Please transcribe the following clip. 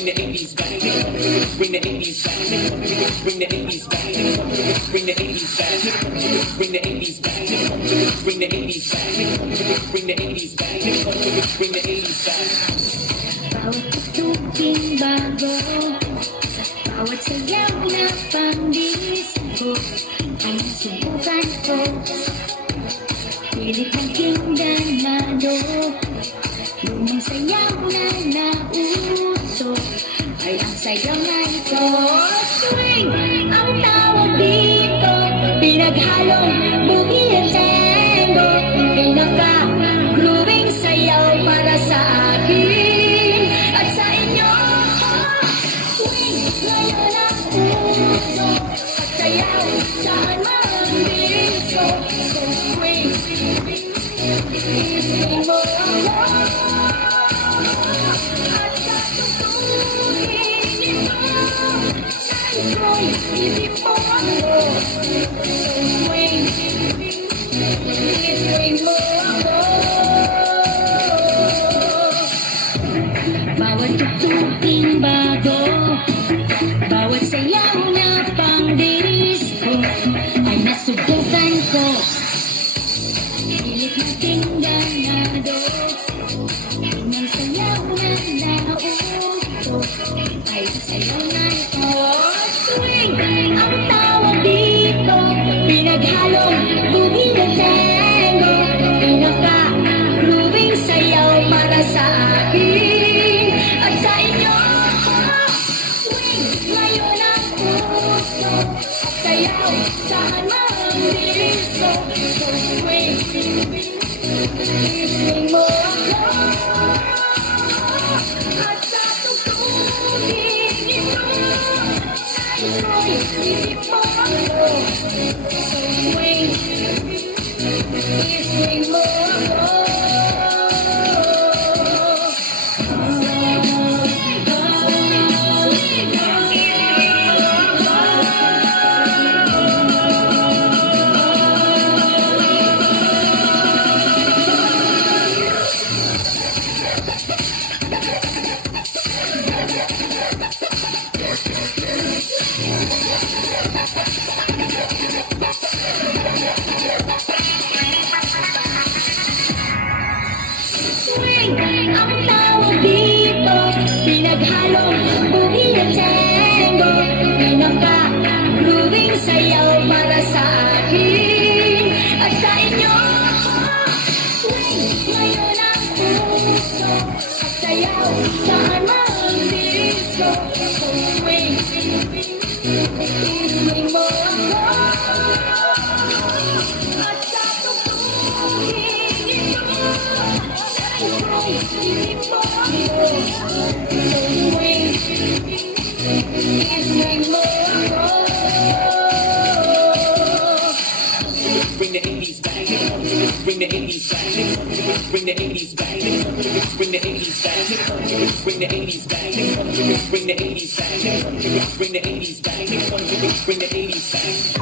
Bring the 80s back. Bring the 80s back. Bring the 80s back. Bring the 80s back. Bring the 80s back. Bring the 80s back. Bring the 80s back. Bring the 80s back. Bawat tugtuging bago, bawat sayaw na pang-disco ay nasubukan ko. Pilit maging ganado, lumang sayaw na nauso ay ang sayaw na ito. Swing ang tawag dito, pinaghalong boogie at tango, pinaka-grooving sayaw para sa akin at sa inyo. Swing ngayon ang uso at sayaw saan man disco. So swing, swing mo ako at katutugin ito. Naitroy, isip mo ako. So swing, swing mo ako. Bawat tugtuging bago, bawat sayaw na pang-disco ay nasubukan ko. Pilit nating ganado, lumang sayaw na nauso ay sayaw na ito. Swing ang tawag dito, pinaghalong boogie at tango, pinaka-grooving sayaw para sa akin at sa inyo. Swing ngayon ang uso at sayaw saan man disco. So swing, swing mo ako at katutugin ito. Naitroy, isip mo ako. So swing, swing mo ako. Swing ang tawag dito, pinaghalong boogie at tango, pinaka-grooving sayaw para sa akin at sa inyo. Swing ngayon ang puso at sayaw saan man disco. So swing, swing mo ako at katutugin ito. Naitroy, isip mo ako. So swing, swing mo ako. Bring the 80s back. Bring the 80s back. Bring the 80s back. Bring the 80s back. Bring the 80s back. Bring the 80s back. Bring the 80s back. Bring the 80s back.